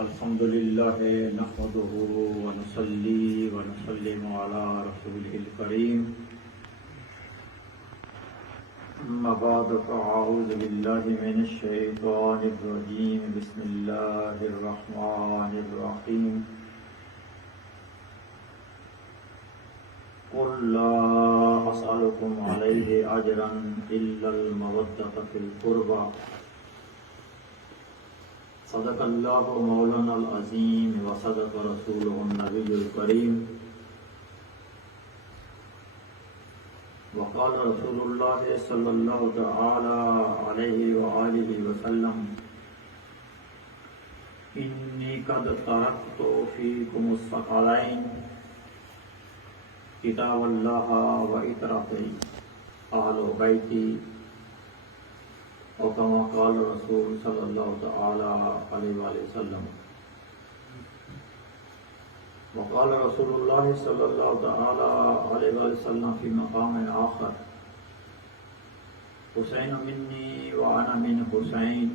الحمد لله نحمده ونصلي ونسلم على رسوله الكريم أما بعد فأعوذ بالله من الشيطان الرجيم بسم الله الرحمن الرحيم قل لا أسألكم عليه أجرا إلا المودة في القربى صدق الله مولانا العظيم وصدق رسوله النبي الكريم وقال رسول الله صلى الله تعالى عليه وآله وسلم إني قد تركت فيكم الثقلين كتاب الله وإطرتي أهل بيتي وكما قال رسول صلی اللہ تعالی علیہ وآلہ وسلم وقال رسول اللہ صلی اللہ تعالی علیہ وآلہ وسلم فی مقام آخر حسین منی وانا من حسین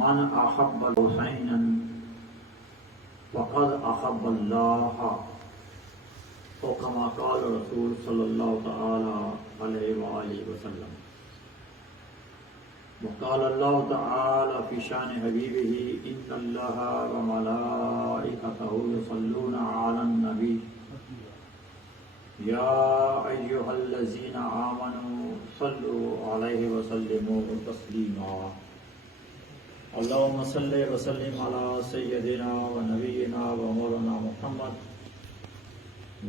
من احب حسینا فقد احب اللہ وكما قال رسول صلی اللہ تعالی علیہ وآلہ وسلم وقال الله تعالى في شان حبيبه إن الله وملائكته يصلون على النبي يا أيها الذين آمنوا صلوا عليه وسلموا تسليما اللهم صل وسلم على سيدنا ونبينا ومولانا محمد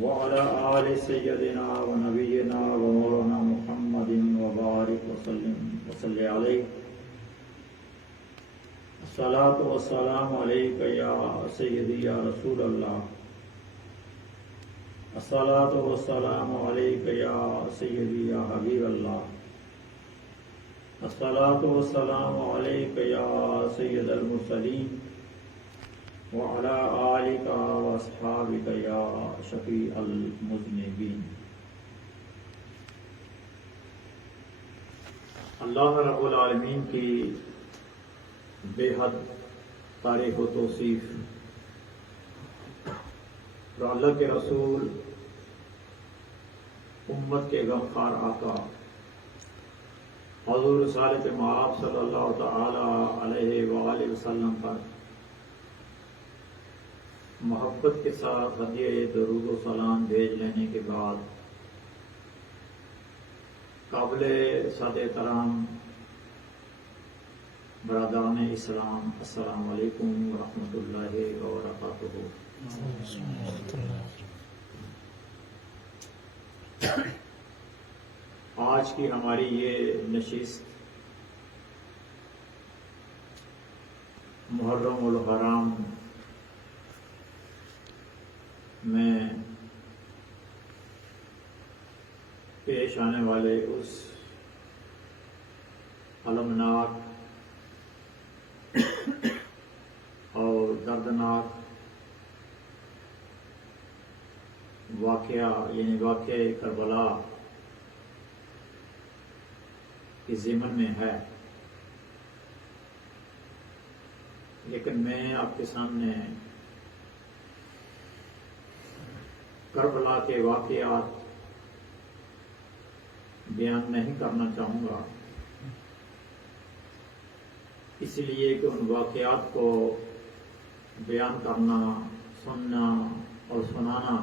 وعلى آل سيدنا ونبينا ومولانا محمد وبارك وسلم وصلی علیہ الصلاۃ والسلام علیک یا سیدی یا رسول اللہ الصلاۃ والسلام علیک یا سیدی یا حبیب اللہ الصلاۃ والسلام علیک یا سید المرسلین وعلی آلک واصحابک یا شفیع المذنبین۔ اللہ رب العالمین کی بے حد تعریف و توصیف اور اللہ کے رسول امت کے غمخوار آقا حضور رسالت مآب صلی اللہ تعالی علیہ وآلہ وسلم پر محبت کے ساتھ ہدیہ درود و سلام بھیج لینے کے بعد قابل سادہ کرام برادران اسلام السلام علیکم ورحمۃ اللہ وبرکاتہ۔ آج کی ہماری یہ نشست محرم الحرام میں پیش آنے والے اس المناک اور دردناک واقعہ یعنی واقعہ کربلا کے ضمن میں ہے، لیکن میں آپ کے سامنے کربلا کے واقعات بیان نہیں کرنا چاہوں گا، اس لیے کہ ان واقعات کو بیان کرنا، سننا اور سنانا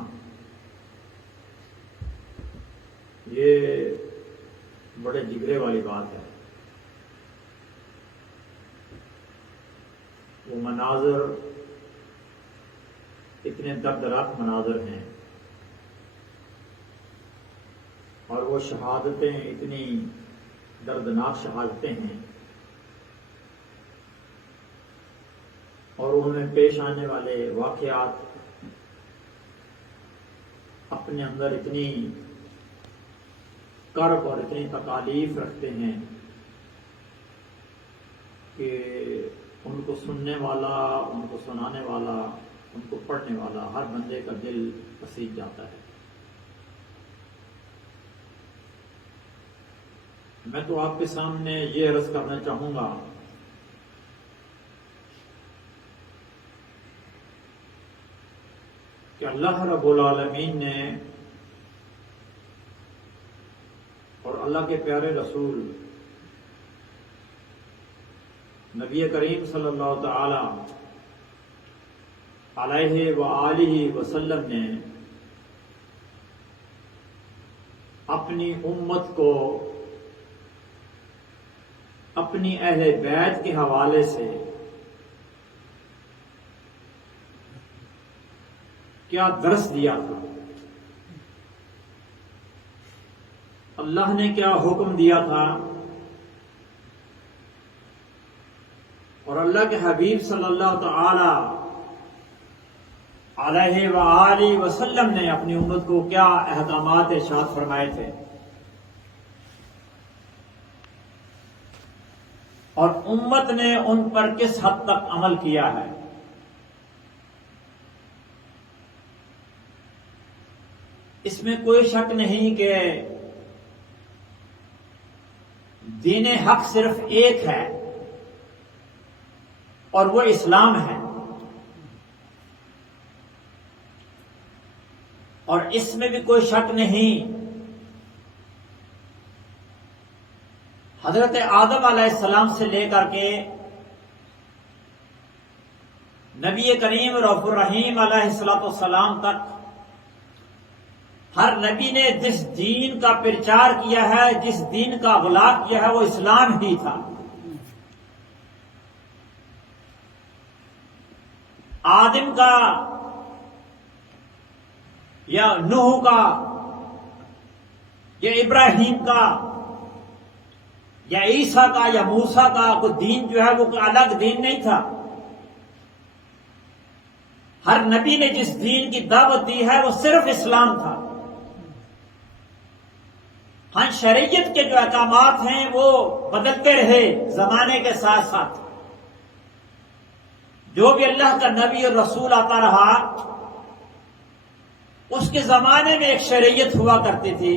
یہ بڑے جگرے والی بات ہے۔ وہ مناظر اتنے دردناک مناظر ہیں اور وہ شہادتیں اتنی دردناک شہادتیں ہیں اور ان میں پیش آنے والے واقعات اپنے اندر اتنی کرب اور اتنی تکالیف رکھتے ہیں کہ ان کو سننے والا، ان کو سنانے والا، ان کو پڑھنے والا ہر بندے کا دل پسیج جاتا ہے۔ میں تو آپ کے سامنے یہ عرض کرنا چاہوں گا کہ اللہ رب العالمین نے اور اللہ کے پیارے رسول نبی کریم صلی اللہ تعالی علیہ وآلہ وسلم نے اپنی امت کو اپنی اہل بیت کے حوالے سے کیا درس دیا تھا، اللہ نے کیا حکم دیا تھا، اور اللہ کے حبیب صلی اللہ تعالی علیہ وآلہ وسلم نے اپنی امت کو کیا احکامات ارشاد فرمائے تھے، اور امت نے ان پر کس حد تک عمل کیا ہے۔ اس میں کوئی شک نہیں کہ دین حق صرف ایک ہے اور وہ اسلام ہے، اور اس میں بھی کوئی شک نہیں حضرت آدم علیہ السلام سے لے کر کے نبی کریم رؤوف الرحیم علیہ السلام تک ہر نبی نے جس دین کا پرچار کیا ہے، جس دین کا ابلاغ کیا ہے، وہ اسلام ہی تھا۔ آدم کا یا نوح کا یا ابراہیم کا یا عیسیٰ کا یا موسیٰ کا کوئی دین جو ہے وہ کوئی الگ دین نہیں تھا۔ ہر نبی نے جس دین کی دعوت دی ہے وہ صرف اسلام تھا۔ ہاں، شریعت کے جو احکامات ہیں وہ بدلتے رہے زمانے کے ساتھ ساتھ، جو بھی اللہ کا نبی اور رسول آتا رہا اس کے زمانے میں ایک شریعت ہوا کرتی تھی،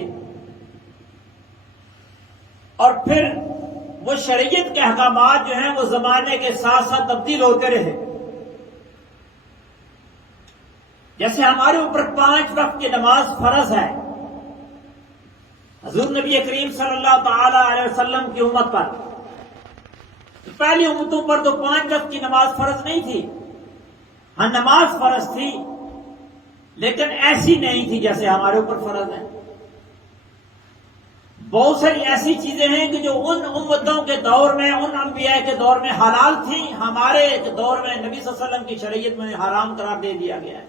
اور پھر وہ شریعت کے احکامات جو ہیں وہ زمانے کے ساتھ ساتھ تبدیل ہوتے رہے۔ جیسے ہمارے اوپر 5 وقت کی نماز فرض ہے، حضور نبی کریم صلی اللہ تعالی علیہ وسلم کی امت پر، پہلی امتوں پر تو 5 وقت کی نماز فرض نہیں تھی۔ ہاں، نماز فرض تھی لیکن ایسی نہیں تھی جیسے ہمارے اوپر فرض ہے۔ بہت ساری ایسی چیزیں ہیں کہ جو ان امتوں کے دور میں، ان انبیاء کے دور میں حلال تھیں، ہمارے دور میں نبی صلی اللہ علیہ وسلم کی شریعت میں حرام قرار دے دیا گیا ہے۔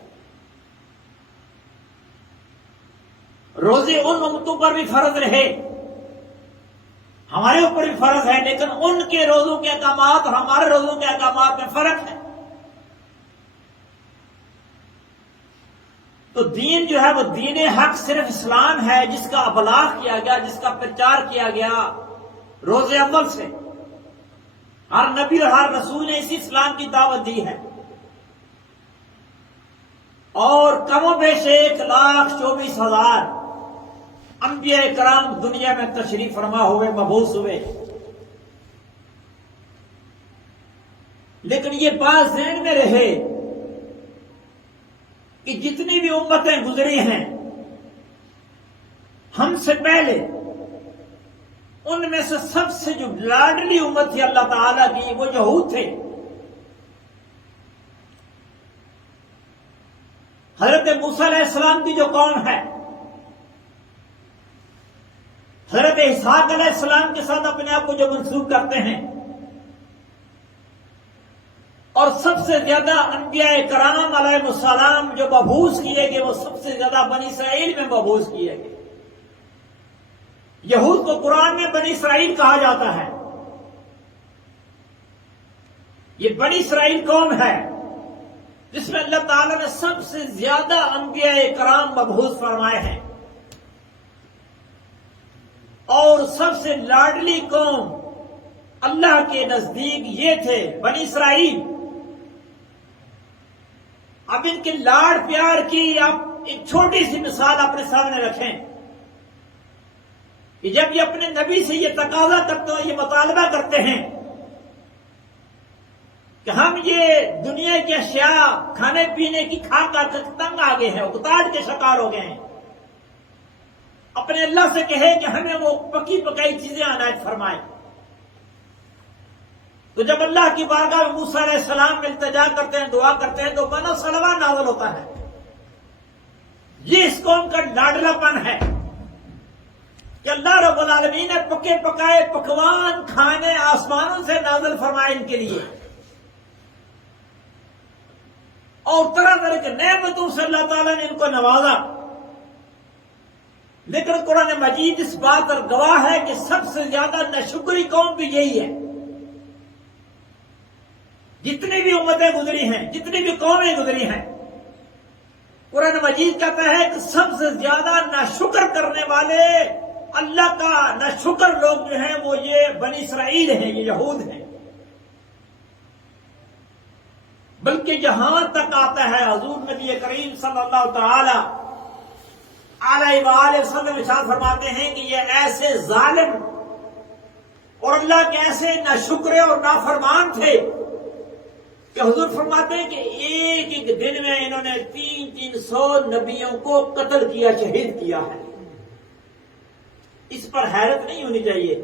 روزے ان امتوں پر بھی فرض رہے، ہمارے اوپر بھی فرض ہے، لیکن ان کے روزوں کے احکامات اور ہمارے روزوں کے احکامات میں فرق ہے۔ تو دین جو ہے وہ دین حق صرف اسلام ہے، جس کا ابلاغ کیا گیا، جس کا پرچار کیا گیا روز اول سے۔ ہر نبی اور ہر رسول نے اسی اسلام کی دعوت دی ہے، اور کم و بیش 1,24,000 انبیاء کرام دنیا میں تشریف فرما ہوئے، مبعوث ہوئے۔ لیکن یہ بات ذہن میں رہے کہ جتنی بھی امتیں گزری ہیں ہم سے پہلے، ان میں سے سب سے جو لاڈلی امت تھی اللہ تعالیٰ کی وہ یہود تھے۔ حضرت موسیٰ علیہ السلام کی جو قوم ہے، حضرت اسحاق علیہ السلام کے ساتھ اپنے آپ کو جو منسوب کرتے ہیں، اور سب سے زیادہ انبیاء کرام علیہ السلام جو مبعوث کیے گئے وہ سب سے زیادہ بنی اسرائیل میں مبعوث کیے گئے۔ یہود کو قرآن میں بنی اسرائیل کہا جاتا ہے۔ یہ بنی اسرائیل قوم ہے جس میں اللہ تعالیٰ نے سب سے زیادہ انبیاء کرام مبعوث فرمائے ہیں، اور سب سے لاڈلی قوم اللہ کے نزدیک یہ تھے بنی اسرائیل۔ اب ان کے لاڈ پیار کی آپ ایک چھوٹی سی مثال اپنے سامنے رکھیں۔ کہ جب یہ اپنے نبی سے یہ تقاضا کرتے ہیں، یہ مطالبہ کرتے ہیں کہ ہم یہ دنیا کی اشیاء کھانے پینے کی کھا کر تنگ آ گئے ہیں، اکتاڑ کے شکار ہو گئے ہیں، اپنے اللہ سے کہے کہ ہمیں وہ پکی پکائی چیزیں عنایت فرمائے. تو جب اللہ کی بارگاہ میں موسیٰ علیہ السلام میں التجا کرتے ہیں، دعا کرتے ہیں، تو بنا سلوا نازل ہوتا ہے. یہ اس قوم کا لاڈلا پن ہے کہ اللہ رب العالمین نے پکے پکائے پکوان کھانے آسمانوں سے نازل فرمائے ان کے لیے، اور طرح طرح کے نعمتوں سے اللہ تعالیٰ نے ان کو نوازا. لیکن قرآن مجید اس بات پر گواہ ہے کہ سب سے زیادہ ناشکری قوم بھی یہی ہے. جتنی بھی امتیں گزری ہیں، جتنی بھی قومیں گزری ہیں، قرآن مجید کہتا ہے کہ سب سے زیادہ ناشکر کرنے والے اللہ کا ناشکر لوگ جو ہیں وہ یہ بنی اسرائیل ہیں، یہ یہود ہیں. بلکہ جہاں تک آتا ہے حضور نبی کریم صلی اللہ تعالی علیہ وآلہ وسلم ارشاد فرماتے ہیں کہ یہ ایسے ظالم اور اللہ کے ایسے ناشکرے اور نافرمان تھے کہ حضور فرماتے ہیں کہ ایک ایک دن میں انہوں نے 300 نبیوں کو قتل کیا، شہید کیا ہے. اس پر حیرت نہیں ہونی چاہیے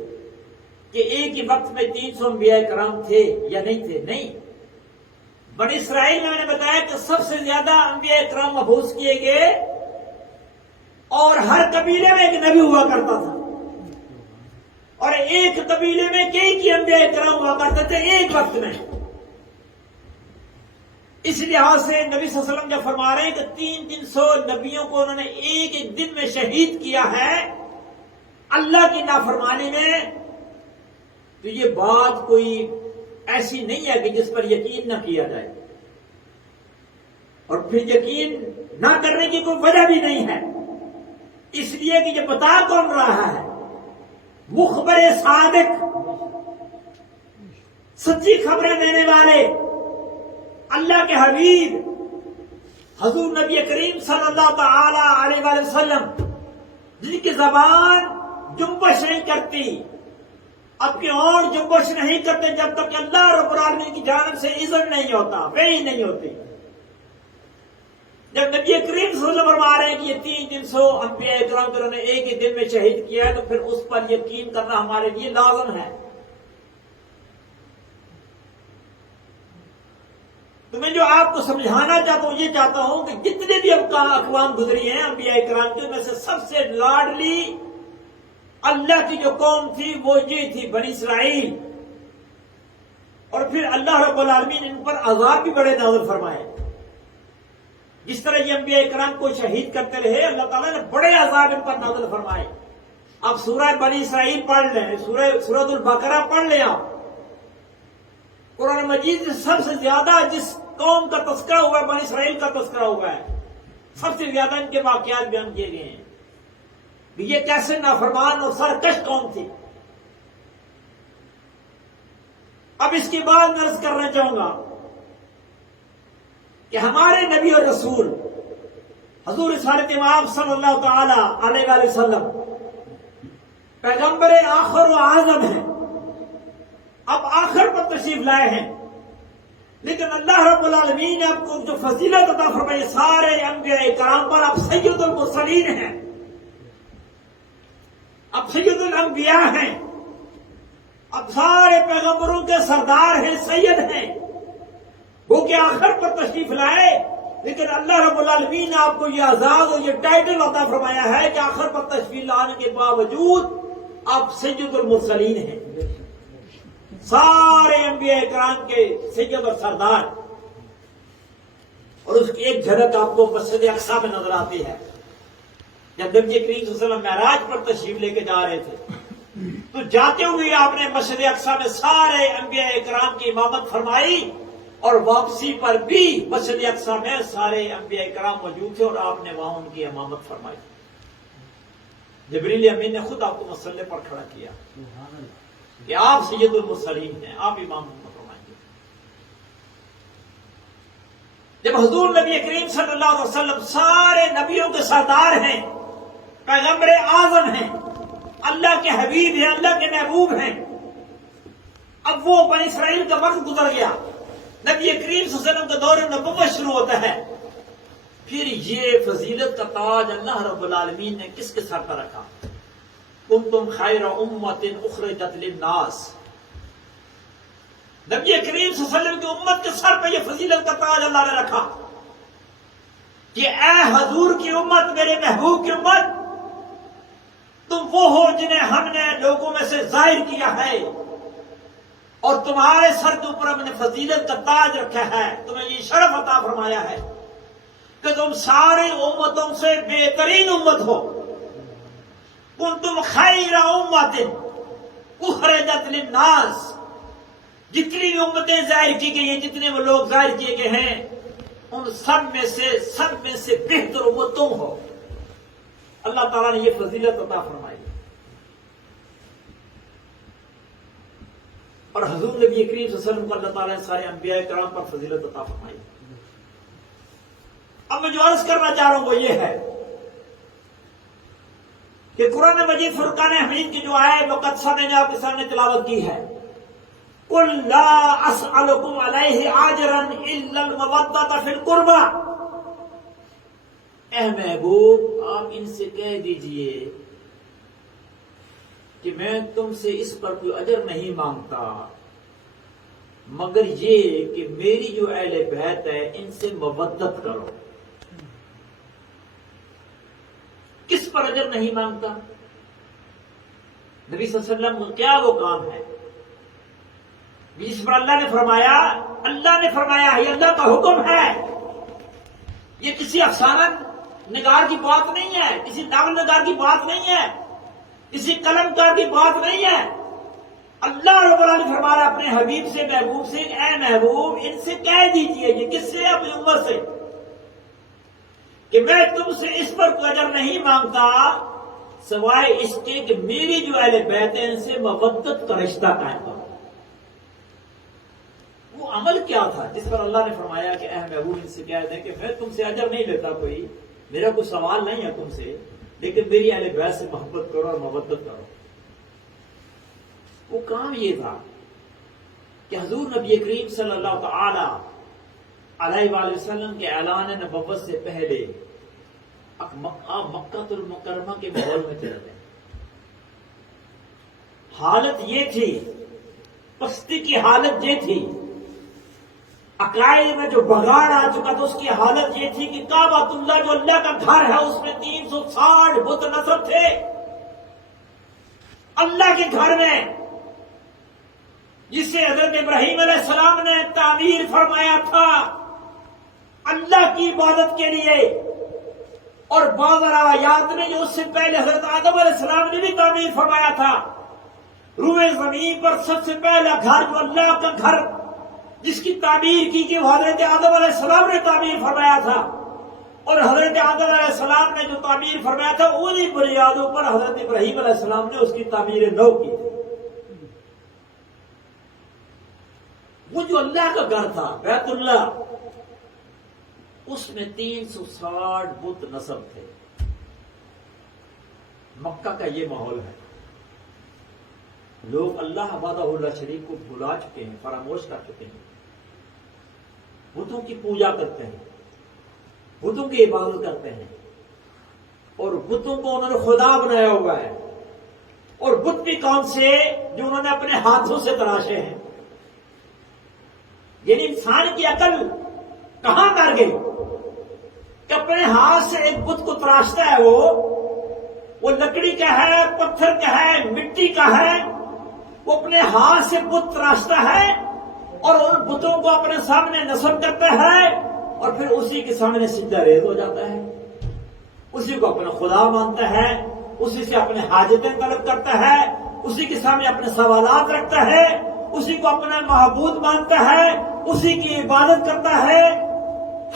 کہ ایک ہی وقت میں 300 انبیاء کرام تھے یا نہیں تھے. نہیں، بنی اسرائیل میں نے بتایا کہ سب سے زیادہ انبیاء کرام مبعوث کیے گئے، اور ہر قبیلے میں ایک نبی ہوا کرتا تھا، اور ایک قبیلے میں کئی انبیاء کرام ہوا کرتے تھے ایک وقت میں. اس لحاظ سے نبی صلی اللہ علیہ وسلم جب فرما رہے ہیں کہ 300 نبیوں کو انہوں نے ایک ایک دن میں شہید کیا ہے اللہ کی نافرمانی میں، تو یہ بات کوئی ایسی نہیں ہے کہ جس پر یقین نہ کیا جائے، اور پھر یقین نہ کرنے کی کوئی وجہ بھی نہیں ہے. اس لیے کہ یہ بتا کون رہا ہے؟ مخبر صادق، سچی خبریں دینے والے اللہ کے حبیب حضور نبی کریم صلی اللہ تعالی علیہ وآلہ وسلم، جن کی زبان جنبش نہیں کرتی، اپنی اور جنبش نہیں کرتے جب تک کہ اللہ رب العالمین کی جانب سے اذن نہیں ہوتا، وحی نہیں ہوتی. جب نبی کریم صلی اللہ علیہ وسلم فرما رہے ہیں کہ یہ 300 انبیاء کرام کو انہوں نے ایک ہی دن میں شہید کیا ہے، تو پھر اس پر یقین کرنا ہمارے لیے لازم ہے. تو میں جو آپ کو سمجھانا چاہتا ہوں، یہ چاہتا ہوں کہ جتنے بھی اقوام گزری ہیں انبیاء کرام کے، میں سے سب سے لاڈلی اللہ کی جو قوم تھی وہ یہ تھی بنی اسرائیل. اور پھر اللہ رب العالمین ان پر عذاب بھی بڑے نازل فرمائے. جس طرح یہ انبیاء کرام کو شہید کرتے رہے، اللہ تعالیٰ نے بڑے عذاب ان پر نازل فرمائے. اب سورہ بنی اسرائیل پڑھ لیں، سورۃ البقرہ پڑھ لیں. آپ قرآن مجید میں سب سے زیادہ جس قوم کا تذکرہ ہوا ہے، بنی اسرائیل کا تذکرہ ہوا ہے. سب سے زیادہ ان کے واقعات بیان کیے گئے ہیں کہ یہ کیسے نافرمان اور سرکش قوم تھی. اب اس کے بعد میں عرض کرنا چاہوں گا کہ ہمارے نبی اور رسول حضور رسالت امام صلی اللہ تعالی علیہ وآلہ وسلم پیغمبر آخر و اعظم ہیں، اب آخر پر تشریف لائے ہیں. لیکن اللہ رب العالمین نے آپ کو جو فضیلت عطا فرمائی سارے انبیاء کرام پر، آپ سید المرسلین ہیں، اب سید الانبیاء ہیں، اب سارے پیغمبروں کے سردار ہیں، سید ہیں. وہ کہ آخر پر تشریف لائے، لیکن اللہ رب العالمین نے آپ کو یہ اعزاز اور یہ ٹائٹل عطا فرمایا ہے کہ آخر پر تشریف لانے کے باوجود آپ سید المرسلین ہیں، سارے انبیاء کرام کے سید اور سردار. اور اس کی ایک جھلک آپ کو مسجد اقصی میں نظر آتی ہے. جب نبی کریم صلی اللہ علیہ وسلم معراج پر تشریف لے کے جا رہے تھے، تو جاتے ہوئے آپ نے مسجد اقصی میں سارے انبیاء کرام کی امامت فرمائی، اور واپسی پر بھی مسجد اقصی میں سارے انبیاء کرام موجود تھے اور آپ نے وہاں ان کی امامت فرمائی. جبریل امین نے خود آپ کو مسلح پر کھڑا کیا کہ آپ سید المرسلین ہیں، آپ امام فرمائیں گے. جب حضور نبی کریم صلی اللہ علیہ وسلم سارے نبیوں کے سردار ہیں، پیغمبر اعظم ہیں، اللہ کے حبیب ہیں، اللہ کے محبوب ہیں. اب وہ بنی اسرائیل کا وقت گزر گیا، نبی کریم صلی اللہ علیہ وسلم کا دور نبوت شروع ہوتا ہے. پھر یہ فضیلت کا تاج اللہ رب العالمین نے کس کے سر پر رکھا؟ کنتم خیر امۃ اخرجت للناس. نبی کریم صلی اللہ علیہ وسلم کی امت کے سر پہ یہ فضیلت کا تاج اللہ نے رکھا کہ اے حضور کی امت، میرے محبوب کی امت، تم وہ ہو جنہیں ہم نے لوگوں میں سے ظاہر کیا ہے، اور تمہارے سر کے اوپر ہم نے فضیلت کا تاج رکھا ہے، تمہیں یہ شرف عطا فرمایا ہے کہ تم ساری امتوں سے بہترین امت ہو. کنتم خیر امۃ اخرجت للناس. جتنی بھی امتیں ظاہر کی گئی ہیں، جتنے وہ لوگ ظاہر کیے گئے ہیں، ان سب میں سے بہتر امت تم ہو. اللہ تعالیٰ نے یہ فضیلت عطا فرمائی. اور حضور نبی کریم صلی اللہ علیہ وسلم کو اللہ تعالیٰ نے سارے انبیاء کرام پر فضیلت عطا فرمائی. اب میں جو عرض کرنا چاہ رہا ہوں وہ یہ ہے کہ قرآن مجید فرقان حمید کی جو آیت مقدسہ میں نے آپ کے سامنے تلاوت کی ہے، قُلْ لَا أَسْأَلُكُمْ عَلَيْهِ أَجْرًا إِلَّا الْمَوَدَّةَ فِي الْقُرْبَى. اے محبوب، آپ ان سے کہہ دیجئے کہ میں تم سے اس پر کوئی اجر نہیں مانگتا مگر یہ کہ میری جو اہل بیت ہے ان سے مودت کرو. کس پر اجر نہیں مانگتا؟ نبی صلی اللہ علیہ وسلم کا کیا وہ کام ہے جس پر اللہ نے فرمایا ہے، یہ اللہ کا حکم ہے. یہ کسی افسانہ نگار کی بات نہیں ہے، کسی ناول نگار کی بات نہیں ہے، کسی قلم کار کی بات نہیں ہے. اللہ رب العالمین نے فرمایا اپنے حبیب سے، محبوب سے، اے محبوب ان سے کہہ دیجئے. یہ کس سے؟ اپنی امت سے، کہ میں تم سے اس پر کوئی اجر نہیں مانگتا سوائے اس کے کہ میری جو اہل بیت ہیں ان سے مودت کا رشتہ قائم کرو. وہ عمل کیا تھا جس پر اللہ نے فرمایا کہ اے محبوب ان سے کہہ دیں کہ میں تم سے اجر نہیں لیتا، کوئی میرا کوئی سوال نہیں ہے تم سے، لیکن میری اہل بیت سے محبت کرو اور مودت کرو. وہ کام یہ تھا کہ حضور نبی کریم صلی اللہ تعالی علیہ وآلہ وسلم کے اعلان نبوت سے پہلے آپ مکہ المکرمہ کے ماحول میں چلے گئے. حالت یہ تھی، پستی کی حالت یہ تھی، عقائد میں جو بگاڑ آ چکا تھا اس کی حالت یہ تھی کہ کعبۃ اللہ جو اللہ کا گھر ہے اس میں 360 بت نصب تھے. اللہ کے گھر میں جسے حضرت ابراہیم علیہ السلام نے تعمیر فرمایا تھا اللہ کی عبادت کے لیے، اور بعض روایات میں جو اس سے پہلے حضرت آدم علیہ السلام نے بھی تعمیر فرمایا تھا. روئے زمین پر سب سے پہلا گھر جو اللہ کا گھر جس کی تعمیر کی کہ وہ حضرت آدم علیہ السلام نے تعمیر فرمایا تھا، اور حضرت آدم علیہ السلام نے جو تعمیر فرمایا تھا انہی بنیادوں پر حضرت ابراہیم علیہ السلام نے اس کی تعمیر نو کی. وہ جو اللہ کا گھر تھا بیت اللہ، اس میں 360 بت نصب تھے. مکہ کا یہ ماحول ہے. لوگ اللہ وحدہ اللہ شریک کو بھلا چکے ہیں، فراموش کر چکے ہیں، بتوں کی پوجا کرتے ہیں، بتوں کی عبادت کرتے ہیں، اور بتوں کو انہوں نے خدا بنایا ہوا ہے. اور بت بھی کون سے؟ جو انہوں نے اپنے ہاتھوں سے تراشے ہیں. یعنی انسان کی عقل کہاں کر گئی کہ اپنے ہاتھ سے ایک بت کو تراشتا ہے. وہ لکڑی کا ہے، پتھر کا ہے، مٹی کا ہے، وہ اپنے ہاتھ سے بت تراشتا ہے اور ان بتوں کو اپنے سامنے نصب کرتا ہے، اور پھر اسی کے سامنے سجدہ ریز ہو جاتا ہے. اسی کو اپنا خدا مانتا ہے، اسی سے اپنے حاجتیں طلب کرتا ہے، اسی کے سامنے اپنے سوالات رکھتا ہے، اسی کو اپنا معبود مانتا ہے، اسی کی عبادت کرتا ہے.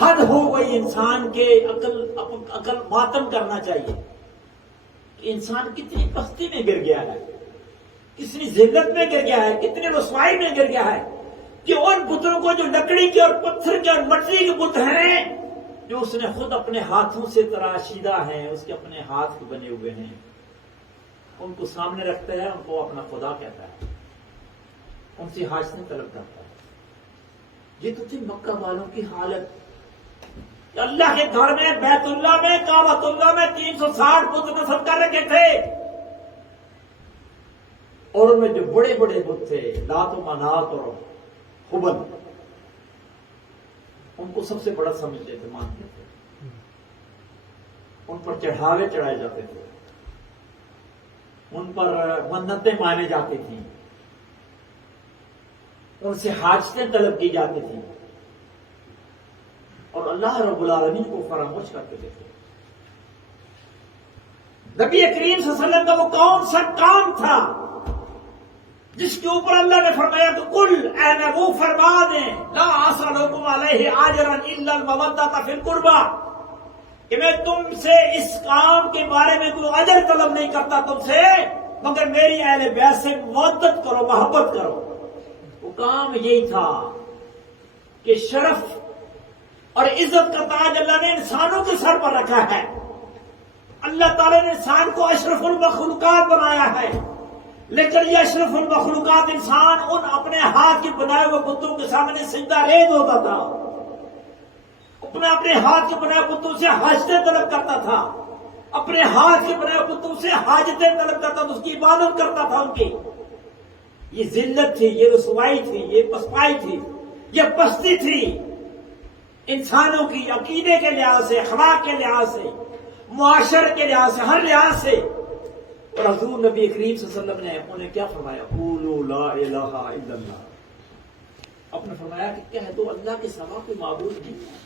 حد ہو گئی انسان کے عقل ماتم کرنا چاہیے. انسان کتنی پستی میں گر گیا ہے، کتنی ذلت میں گر گیا ہے، کتنی رسوائی میں گر گیا ہے کہ ان بتوں کو جو لکڑی کے اور پتھر کے اور مٹی کے بت ہیں جو اس نے خود اپنے ہاتھوں سے تراشیدہ ہیں، اس کے اپنے ہاتھ کے بنے ہوئے ہیں، ان کو سامنے رکھتا ہے، ان کو اپنا خدا کہتا ہے، ان سے حاجتیں طلب کرتا ہے۔ یہ تو تھی مکہ والوں کی حالت کہ اللہ کے گھر میں، بیت اللہ میں، کعبۃ اللہ میں 360 بت نصب کر رکھے تھے، اور ان میں جو بڑے بڑے بت تھے، لات و منات اور حبل، ان کو سب سے بڑا سمجھتے تھے، مانتے تھے، ان پر چڑھاوے چڑھائے جاتے تھے، ان پر منتیں مانے جاتی تھیں، ان سے حاجتیں طلب کی جاتی تھیں، اور اللہ رب العالمین کو فراموش کرتے تھے۔ نبی کریم صلی اللہ علیہ وسلم کا وہ کون سا کام تھا جس کے اوپر اللہ نے فرمایا کہ قل، اے نبی فرما دیں، لا اسألکم علیہ اجرا الا المودۃ فی القربى، کہ میں تم سے اس کام کے بارے میں کوئی اجر طلب نہیں کرتا تم سے، مگر میری اہل بیت سے مودت کرو، محبت کرو۔ وہ کام یہی تھا کہ شرف اور عزت کا تاج اللہ نے انسانوں کے سر پر رکھا ہے۔ اللہ تعالیٰ نے انسان کو اشرف المخلوقات بنایا ہے، لیکن یہ اشرف المخلوقات انسان ان اپنے ہاتھ کے بنائے ہوئے بتوں کے سامنے سجدہ ریز ہوتا تھا، اپنے ہاتھ کے بنائے بتوں سے حاجتیں طلب کرتا تھا، اپنے ہاتھ کے بنائے بتوں سے حاجتیں طلب کرتا تھا، اس کی عبادت کرتا تھا ان کی۔ یہ ذلت تھی، یہ رسوائی تھی، یہ پسپائی تھی، یہ پستی تھی انسانوں کی، عقیدے کے لحاظ سے، اخلاق کے لحاظ سے، معاشرے کے لحاظ سے، ہر لحاظ سے۔ اور حضور نبی کریم صلی اللہ علیہ وسلم نے انہیں کیا فرمایا؟ قولوا لا الہ الا اللہ۔ آپ نے فرمایا کہ کہہ دو اللہ کے سوا کوئی معبود نہیں ہے،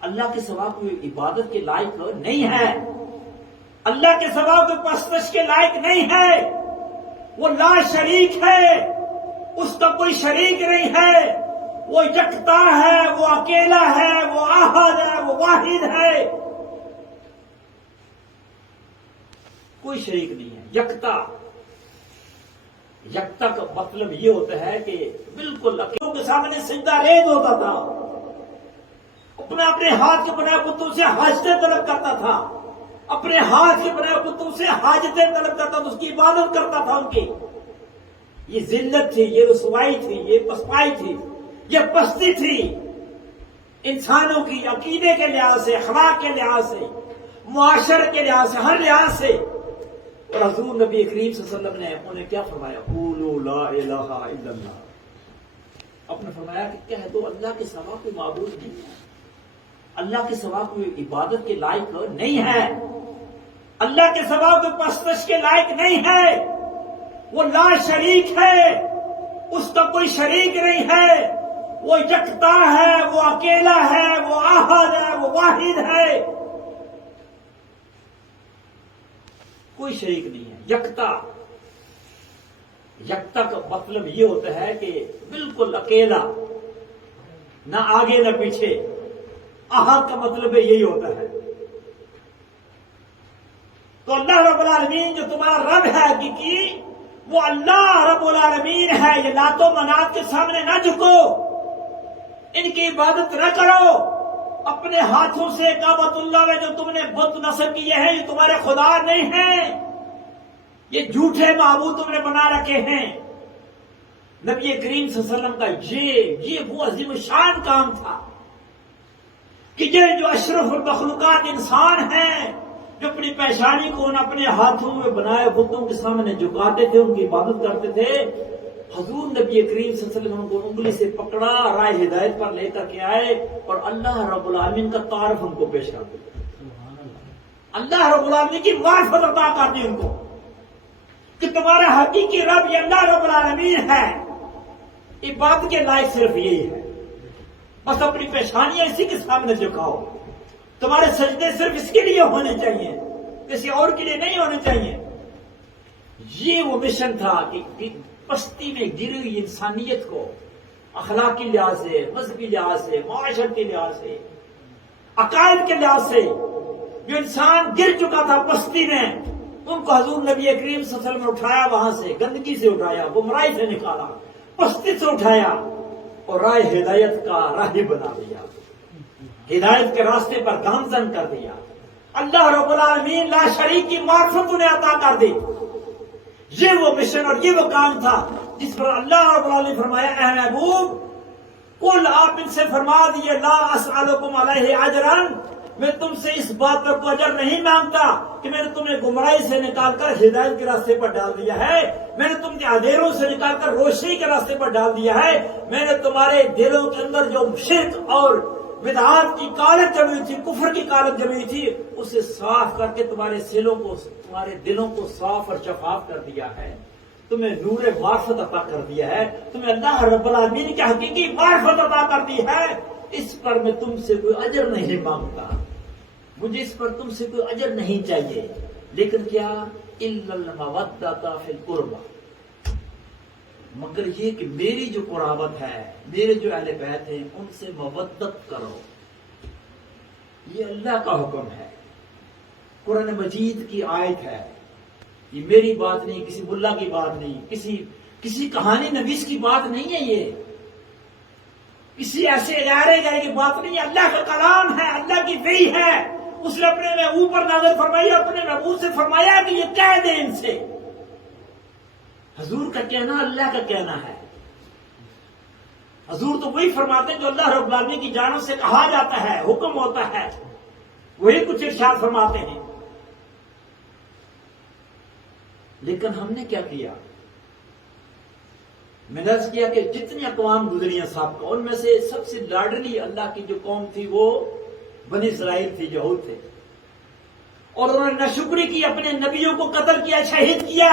اللہ کے سوا کوئی عبادت کے لائق نہیں ہے، اللہ کے سوا کوئی پرستش کے لائق نہیں ہے، وہ لا شریک ہے، اس کا کوئی شریک نہیں ہے، وہ یکتا ہے، وہ اکیلا ہے، وہ احد ہے، وہ واحد ہے، کوئی شریک نہیں ہے۔ یکتا، یکتا کا مطلب یہ ہوتا ہے کہ بالکل اکیلوں کے سامنے سجدہ ریز ہوتا تھا، اپنے ہاتھ کے بنائے بتوں سے حاجتیں طلب کرتا تھا، اپنے ہاتھ کے بنائے بتوں سے حاجتیں طلب کرتا تھا، اس کی عبادت کرتا تھا ان کی۔ یہ ذلت تھی، یہ رسوائی تھی، یہ پسپائی تھی، یہ پستی تھی انسانوں کی، عقیدے کے لحاظ سے، اخلاق کے لحاظ سے، معاشرے کے لحاظ سے، ہر لحاظ سے۔ اور حضور نبی کریم صلی اللہ علیہ وسلم نے انہیں کیا فرمایا؟ قولوا لا الہ الا اللہ۔ آپ نے فرمایا کہ کہہ دو اللہ کے سوا کوئی معبود نہیں ہے، اللہ کے سوا کوئی عبادت کے لائق نہیں ہے، اللہ کے سوا کوئی پرستش کے لائق نہیں ہے، وہ لا شریک ہے، اس کا کوئی شریک نہیں ہے، وہ یکتا ہے، وہ اکیلا ہے، وہ احد ہے، وہ واحد ہے، کوئی شریک نہیں ہے۔ یکتا، یکتا کا مطلب یہ ہوتا ہے کہ بالکل اکیلا، نہ آگے نہ پیچھے۔ احد کا مطلب یہی ہوتا ہے۔ تو اللہ رب العالمین جو تمہارا رب ہے حقیقی، وہ اللہ رب العالمین ہے۔ یہ لات و منات کے سامنے نہ جھکو، ان کی عبادت نہ کرو، اپنے ہاتھوں سے کعبۃ اللہ میں جو تم نے بت نصب کیے ہیں یہ تمہارے خدا نہیں ہیں، یہ جھوٹے معبود تم نے بنا رکھے ہیں۔ نبی کریم صلی اللہ علیہ وسلم کا یہ وہ عظیم شان کام تھا کہ یہ جو اشرف المخلوقات انسان ہیں، جو اپنی پیشانی کو ان اپنے ہاتھوں میں بنائے بتوں کے سامنے جھکاتے تھے، ان کی عبادت کرتے تھے، حضور نبی کریم صلی اللہ علیہ وسلم کو انگلی سے پکڑا، راہ ہدایت پر لے کر کے آئے، اور اللہ رب العالمین کا تعارف ہم کو پیش کر دیا۔ اللہ رب العالمین کی معرفت عطا کر دی ان کو کہ تمہارا حقیقی رب یہ اللہ رب العالمین ہے، عبادت کے لائق صرف یہی ہے۔ بس اپنی پیشانیاں اسی کے سامنے جھکاؤ، تمہارے سجدے صرف اس کے لیے ہونے چاہیے، کسی اور کے لیے نہیں ہونے چاہیے۔ یہ وہ مشن تھا کہ پستی میں گری ہوئی انسانیت کو اخلاقی لحاظ سے، مذہبی لحاظ سے، معاشرت کے لحاظ سے، عقائد کے لحاظ سے جو انسان گر چکا تھا پستی میں، ان کو حضور نبی کریم صلی اللہ علیہ وسلم نے اٹھایا، وہاں سے گندگی سے اٹھایا، گمراہی سے نکالا، پستی سے اٹھایا اور راہ ہدایت کا راہی بنا دیا، ہدایت کے راستے پر گامزن کر دیا۔ اللہ رب العالمین لا شریک کی معرفت انہیں عطا کر دی۔ یہ وہ مشن اور یہ وہ کام تھا جس پر اللہ رب العالمین نے فرمایا اے محبوب قل آپ ان سے فرما دیے لا اسألکم علیہ اجرا میں تم سے اس بات پر کوئی اجر نہیں مانگتا کہ میں نے تمہیں گمراہی سے نکال کر ہدایت کے راستے پر ڈال دیا ہے، میں نے تم کے اندھیروں سے نکال کر روشنی کے راستے پر ڈال دیا ہے، میں نے تمہارے دلوں کے اندر جو شرک اور بدعات کی کالت جمی تھی، کفر کی کالت جمی تھی، اسے صاف کر کے تمہارے دلوں کو صاف اور شفاف کر دیا ہے، تمہیں نور معرفت عطا کر دیا ہے، تمہیں اللہ رب العالمین کی حقیقی معرفت عطا کر دی ہے۔ اس پر میں تم سے کوئی اجر نہیں مانگتا، مجھے اس پر تم سے کوئی اجر نہیں چاہیے، لیکن کیا الا المودۃ فی القربہ، مگر یہ کہ میری جو قرابت ہے، میرے جو اہل بیت ہیں ان سے مودت کرو، یہ اللہ کا حکم ہے، قرآن مجید کی آیت ہے، یہ میری بات نہیں، کسی ملا کی بات نہیں، کسی کہانی نویس کی بات نہیں ہے، یہ کسی ایسے ادارے کی بات نہیں ہے، اللہ کا کلام ہے، اللہ کی وحی ہے، اس نے اپنے محبوب پر نازل فرمائی، اپنے محبوب سے فرمایا کہ یہ کہہ دیں ان سے۔ حضور کا کہنا اللہ کا کہنا ہے، حضور تو وہی فرماتے ہیں جو اللہ رب العالمین کی جانب سے کہا جاتا ہے، حکم ہوتا ہے، وہی کچھ ارشاد فرماتے ہیں۔ لیکن ہم نے کیا کیا؟ میں نے عرض کیا کہ جتنی اقوام گزری ہیں سابقہ، ان میں سے سب سے لاڈلی اللہ کی جو قوم تھی وہ بنی اسرائیل تھی، یہود تھے، اور انہوں نے ناشکری کی، اپنے نبیوں کو قتل کیا، شہید کیا۔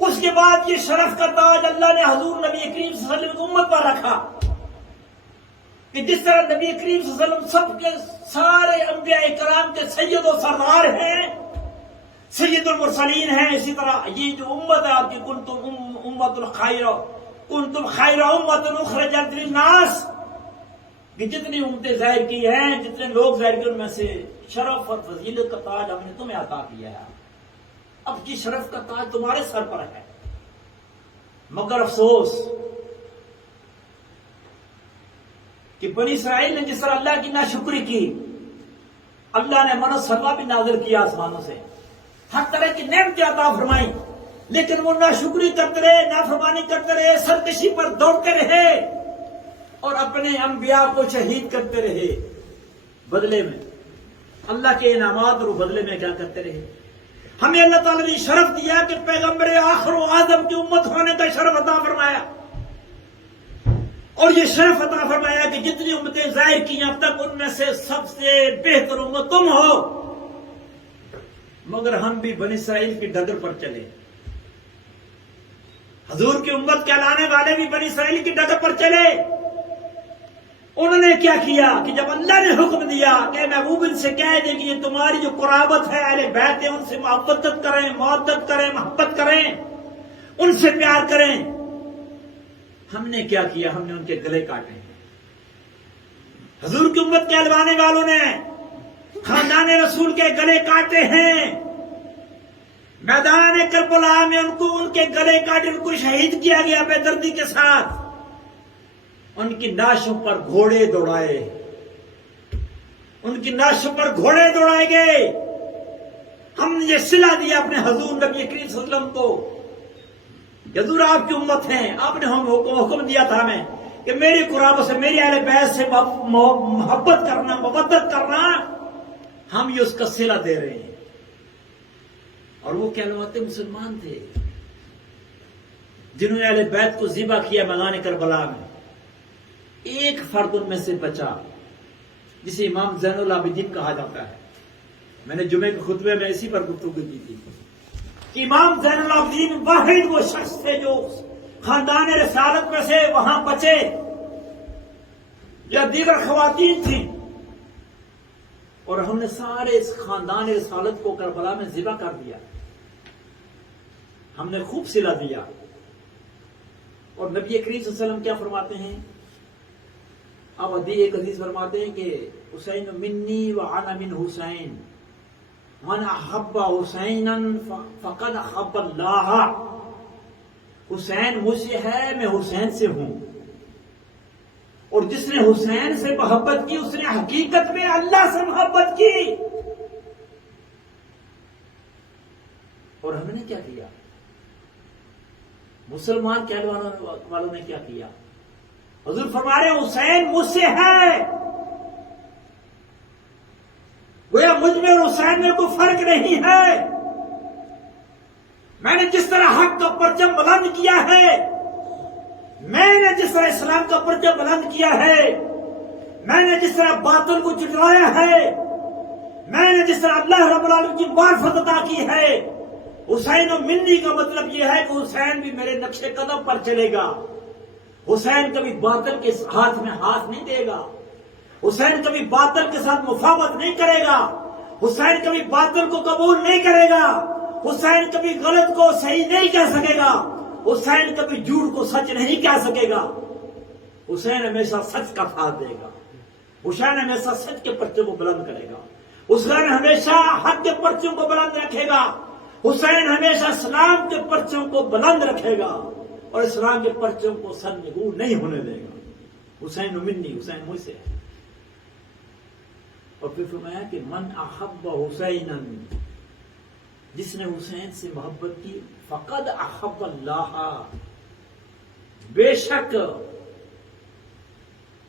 اس کے بعد یہ شرف کا تاج اللہ نے حضور نبی کریم صلی اللہ علیہ وسلم کی امت پر رکھا کہ جس طرح نبی کریم صلی اللہ علیہ وسلم سب کے سارے انبیاء کرام کے سید و سردار ہیں، سید المرسلین ہیں، اسی طرح یہ جو امت ہے آپ کی کنتم امت الخیر، کنتم خیر امت اخرجت للناس، کہ جتنی امتیں ظاہر کی ہیں، جتنے لوگ ظاہر کی، ان میں سے شرف اور فضیلت کا تاج ہم نے تمہیں عطا کیا ہے، اب یہ شرف کا تاج تمہارے سر پر ہے۔ مگر افسوس کہ بنی اسرائیل نے جس طرح اللہ کی ناشکری کی، اللہ نے من و سلوہ بھی نازل کیا آسمانوں سے، ہر طرح کی نعمتیں عطا فرمائی، لیکن وہ ناشکری کرتے رہے، نافرمانی کرتے رہے، سرکشی پر دوڑتے رہے اور اپنے انبیاء کو شہید کرتے رہے۔ بدلے میں اللہ کے انعامات اور بدلے میں کیا کرتے رہے؟ ہمیں اللہ تعالیٰ نے شرف دیا کہ پیغمبر آخر و اعظم کی امت ہونے کا شرف عطا فرمایا، اور یہ شرف عطا فرمایا کہ جتنی امتیں ظاہر کی اب تک ان میں سے سب سے بہتر امت تم ہو۔ مگر ہم بھی بنی اسرائیل کی ڈگر پر چلے، حضور کی امت کہلانے والے بھی بنی اسرائیل کی ڈگر پر چلے۔ انہوں نے کیا کیا کہ جب اللہ نے حکم دیا کہ محبوب ان سے کہہ دیں کہ یہ تمہاری جو قرابت ہے، اہل بیت ہے، ان سے محبت کریں، مودت کریں، محبت کریں، ان سے پیار کریں، ہم نے کیا کیا؟ ہم نے ان کے گلے کاٹے۔ حضور کی امت کہلوانے والوں نے خاندان رسول کے گلے کاٹے ہیں، میدان کربلا میں ان کے گلے کاٹے، ان کو شہید کیا گیا بے دردی کے ساتھ، ان کی ناشوں پر گھوڑے دوڑائے، ان کی ناشوں پر گھوڑے دوڑائے گئے۔ ہم نے یہ صلہ دیا اپنے حضور نبی کریم صلی اللہ علیہ وسلم کو، حضور آپ کی امت ہیں، آپ نے حکم دیا تھا ہمیں کہ میری قرابت سے، میری اہل بیت سے محبت کرنا، مودت کرنا، ہم یہ اس کا صلہ دے رہے ہیں۔ اور وہ کہلواتے مسلمان تھے جنہوں نے اہل بیت کو ذبح کیا میدان کربلا میں۔ ایک فرد ان میں سے بچا جسے امام زین العابدین کہا جاتا ہے، میں نے جمعے کے خطبے میں اسی پر گفتگو کی تھی کہ امام زین العابدین واحد وہ شخص تھے جو خاندان رسالت میں سے وہاں بچے، یا دیگر خواتین تھیں، اور ہم نے سارے اس خاندان رسالت کو کربلا میں ذبح کر دیا، ہم نے خوب صلہ دیا۔ اور نبی کریم صلی اللہ علیہ وسلم کیا فرماتے ہیں؟ اب ایک حدیث فرماتے ہیں کہ حسین منی وانا من حسین، من احب حسینا فقد احب اللہ، حسین مجھ سے ہے، میں حسین سے ہوں، اور جس نے حسین سے محبت کی اس نے حقیقت میں اللہ سے محبت کی۔ اور ہم نے کیا کیا؟ مسلمان کہلوانے والوں نے کیا کیا؟ حضور فرما رہے ہیں حسین مجھ سے ہے، گویا مجھ میں اور حسین میں کوئی فرق نہیں ہے۔ میں نے جس طرح حق کا پرچم بلند کیا ہے، میں نے جس طرح اسلام کا پرچم بلند کیا ہے، میں نے جس طرح باطل کو جھٹلایا ہے، میں نے جس طرح اللہ رب العالمین کی معرفت عطا کی ہے، حسین و منی کا مطلب یہ ہے کہ حسین بھی میرے نقش قدم پر چلے گا۔ حسین کبھی باطل کے ہاتھ میں ہاتھ نہیں دے گا، حسین کبھی باطل کے ساتھ مفاوضت نہیں کرے گا، حسین کبھی باطل کو قبول نہیں کرے گا، حسین کبھی غلط کو صحیح نہیں کہہ سکے گا، حسین کبھی جھوٹ کو سچ نہیں کہہ سکے گا۔ حسین ہمیشہ سچ کا ساتھ دے گا، حسین ہمیشہ سچ کے پرچوں کو بلند کرے گا، حسین ہمیشہ حق کے پرچوں کو بلند رکھے گا، حسین ہمیشہ اسلام کے پرچوں کو بلند رکھے گا اور اسلام کے پرچوں کو سرنگون نہیں ہونے دے گا۔ حسین منی، حسین مجھ سے ہے۔ اور پھر فرمایا کہ من احب حسینا، جس نے حسین سے محبت کی فقد احب اللہ، بے شک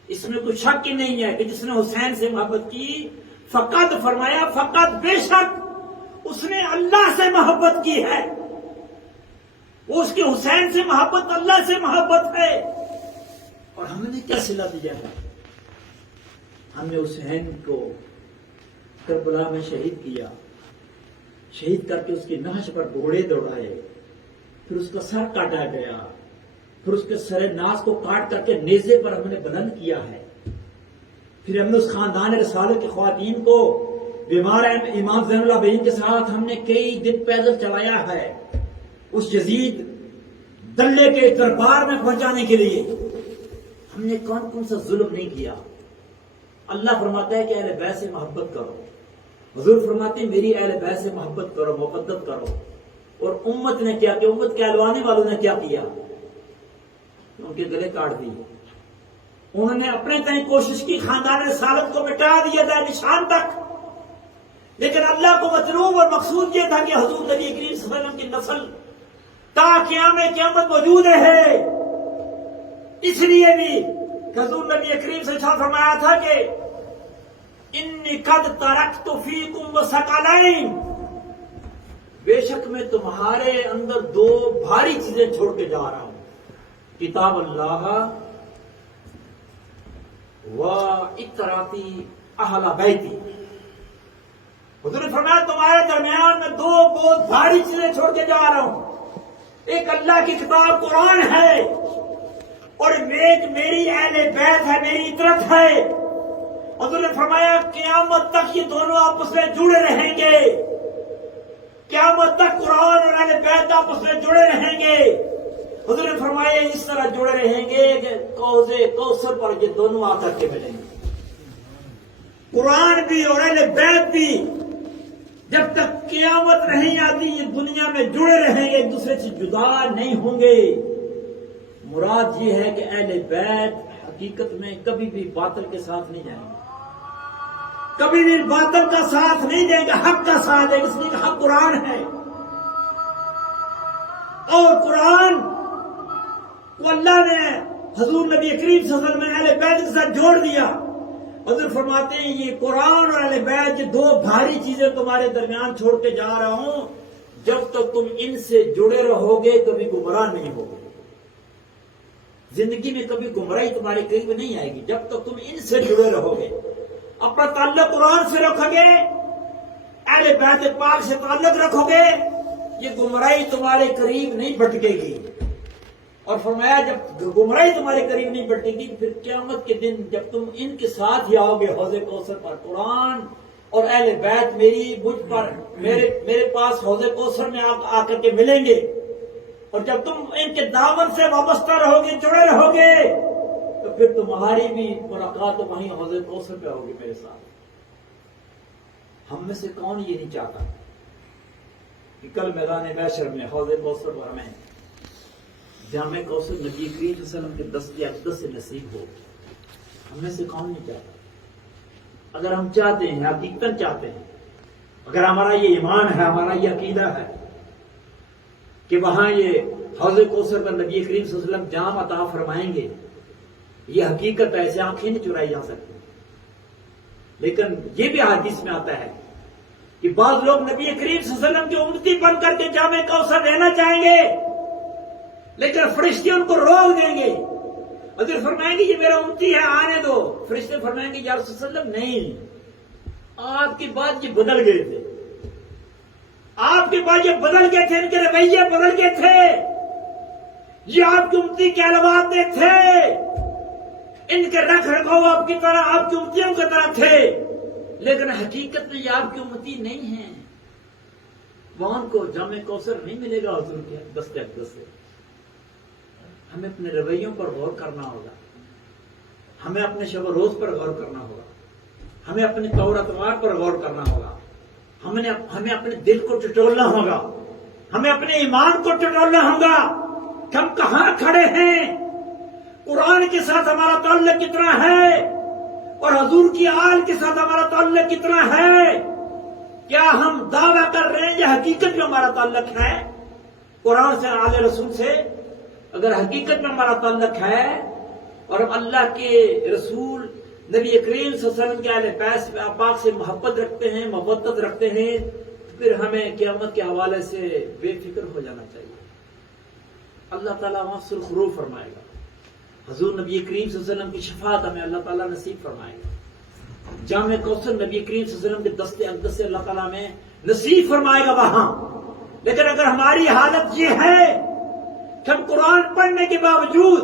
اس میں کوئی شک ہی نہیں ہے کہ جس نے حسین سے محبت کی، فقد فرمایا فقد بے شک اس نے اللہ سے محبت کی ہے۔ وہ اس کے حسین سے محبت اللہ سے محبت ہے۔ اور ہم نے کیا صلہ دیا ہے؟ ہم نے حسین کو کربلا میں شہید کیا، شہید کر کے اس کی نعش پر گھوڑے دوڑائے، پھر اس کا سر کاٹا گیا، پھر اس کے سر ناز کو کاٹ کر کے نیزے پر ہم نے بلند کیا ہے، پھر ہم نے اس خاندان رسالت کی خواتین کو بیمار امام زین العابدین کے ساتھ ہم نے کئی دن پیدل چلایا ہے اس یزید دلے کے دربار میں پہنچانے کے لیے۔ ہم نے کون کون سا ظلم نہیں کیا۔ اللہ فرماتا ہے کہ اہل بیت سے محبت کرو، حضور فرماتے ہیں میری اہل بیت سے محبت کرو، محبت کرو۔ اور امت نے کیا کہ امت کے اہلوانے والوں نے کیا کیا؟ ان کے گلے کاٹ دیے۔ انہوں نے اپنے تئیں کوشش کی خاندان رسالت کو مٹا دیا تھا نشان تک، لیکن اللہ کو مطلوب اور مقصود یہ تھا کہ حضور نبی کریم صلی اللہ علیہ وسلم کی نسل تا قیامت موجود ہے۔ اس لیے بھی حضور نبی کریم صلی اللہ علیہ وسلم فرمایا تھا کہ انی قد ترکت فیکم ثقلین، بے شک میں تمہارے اندر دو بھاری چیزیں چھوڑ کے جا رہا ہوں، کتاب اللہ و اطراتی اہل بیتی۔ حضور نے فرمایا تمہارے درمیان میں دو بہت بھاری چیزیں چھوڑ کے جا رہا ہوں، ایک اللہ کی کتاب قرآن ہے اور ایک میری اہل بیت ہے، میری اطرت ہے۔ حضور نے فرمایا قیامت تک یہ دونوں آپس میں جڑے رہیں گے، قیامت تک قرآن اور اہل بیت آپس میں جڑے رہیں گے۔ حضور نے فرمایا اس طرح جڑے رہیں گے کہ حوض کوثر پر یہ دونوں آ کر کے ملیں گے، قرآن بھی اور اہل بیت بھی۔ جب تک قیامت نہیں آتی یہ دنیا میں جڑے رہیں گے، ایک دوسرے سے جدا نہیں ہوں گے۔ مراد یہ ہے کہ اہل بیت حقیقت میں کبھی بھی باطل کے ساتھ نہیں جائیں گے، کبھی بھی باطل کا ساتھ نہیں دیں گے، حق کا ساتھ دیں گے، اس لیے کہ حق قرآن ہے۔ اور قرآن کو اللہ نے حضور نبی کریم صلی اللہ علیہ وسلم نے اہل بیت کے ساتھ جوڑ دیا۔ حضور فرماتے ہیں یہ قرآن اور اہل بیت یہ دو بھاری چیزیں تمہارے درمیان چھوڑ کے جا رہا ہوں، جب تک تم ان سے جڑے رہو گے کبھی گمراہ نہیں ہوگے۔ زندگی میں کبھی گمراہی تمہارے قریب نہیں آئے گی جب تک تم ان سے جڑے رہو گے، اپنا تعلق قرآن سے رکھو گے، اہل بیت پاک سے تعلق رکھو گے، یہ گمراہی تمہارے قریب نہیں بھٹکے گی۔ اور فرمایا جب گمراہی تمہارے قریب نہیں بٹے گی پھر قیامت کے دن جب تم ان کے ساتھ ہی آؤ گے حوض کوثر پر، قرآن اور اہل بیت میری مجھ پر میرے پاس حوض کوثر میں آ کر کے ملیں گے، اور جب تم ان کے دامن سے وابستہ رہو گے، جڑے رہو گے، تو پھر تمہاری بھی ملاقات وہیں حوض کوثر پہ ہوگی میرے ساتھ۔ ہم میں سے کون یہ نہیں چاہتا کہ کل میدان محشر میں حوض کوثر پر ہمیں جامع کوثر نبی کریم صلی اللہ علیہ وسلم کے دست اقدس سے نصیب ہو؟ ہم میں سے کون نہیں چاہتا؟ اگر ہم چاہتے ہیں، حقیقت چاہتے ہیں، اگر ہمارا یہ ایمان ہے، ہمارا یہ عقیدہ ہے، کہ وہاں یہ حوض کوثر کا نبی کریم صلی اللہ علیہ وسلم جام عطا فرمائیں گے، یہ حقیقت ایسے آنکھیں نہیں چرائی جا سکتی۔ لیکن یہ بھی حدیث میں آتا ہے کہ بعض لوگ نبی کریم صلی اللہ علیہ وسلم کی امتی بن کر کے جام کوثر لینا چاہیں گے، لیکن فرشتے ان کو روک دیں گے، حضور فرمائیں گے یہ میرا امتی ہے آنے دو۔ فرشتے فرمائیں گے یا رسول اللہ نہیں، آپ کی بات یہ بدل گئے تھے، آپ کے بعد یہ بدل گئے تھے، ان کے رویے بدل گئے تھے، یہ آپ کی امتی کے علامات تھے، ان کے رکھ رکھاؤ آپ کی طرح، آپ کی امتیوں کی طرح تھے، لیکن حقیقت میں یہ آپ کی امتی نہیں ہیں۔ وہاں کو جامع کوثر نہیں ملے گا حضور کے دستے اقدس سے۔ ہمیں اپنے رویوں پر غور کرنا ہوگا، ہمیں اپنے شب و روز پر غور کرنا ہوگا، ہمیں اپنے طور اطوار پر غور کرنا ہوگا، ہمیں اپنے دل کو ٹٹولنا ہوگا، ہمیں اپنے ایمان کو ٹٹولنا ہوگا کہ ہم کہاں کھڑے ہیں، قرآن کے ساتھ ہمارا تعلق کتنا ہے اور حضور کی آل کے ساتھ ہمارا تعلق کتنا ہے۔ کیا ہم دعویٰ کر رہے ہیں یا حقیقت میں ہمارا تعلق ہے قرآن سے، آل رسول سے؟ اگر حقیقت میں ہمارا تعلق ہے اور ہم اللہ کے رسول نبی کریم صلی اللہ علیہ وسلم کے اہل پاک سے محبت رکھتے ہیں، محبت رکھتے ہیں، پھر ہمیں قیامت کے حوالے سے بے فکر ہو جانا چاہیے۔ اللہ تعالیٰ وہاں سرخرو فرمائے گا، حضور نبی کریم صلی اللہ علیہ وسلم کی شفاعت ہمیں اللہ تعالیٰ نصیب فرمائے گا، جامع کوثر نبی کریم صلی اللہ علیہ وسلم کے دستے اقدس سے اللہ تعالیٰ ہمیں نصیب فرمائے گا وہاں۔ لیکن اگر ہماری حالت یہ ہے کہ ہم قرآن پڑھنے کے باوجود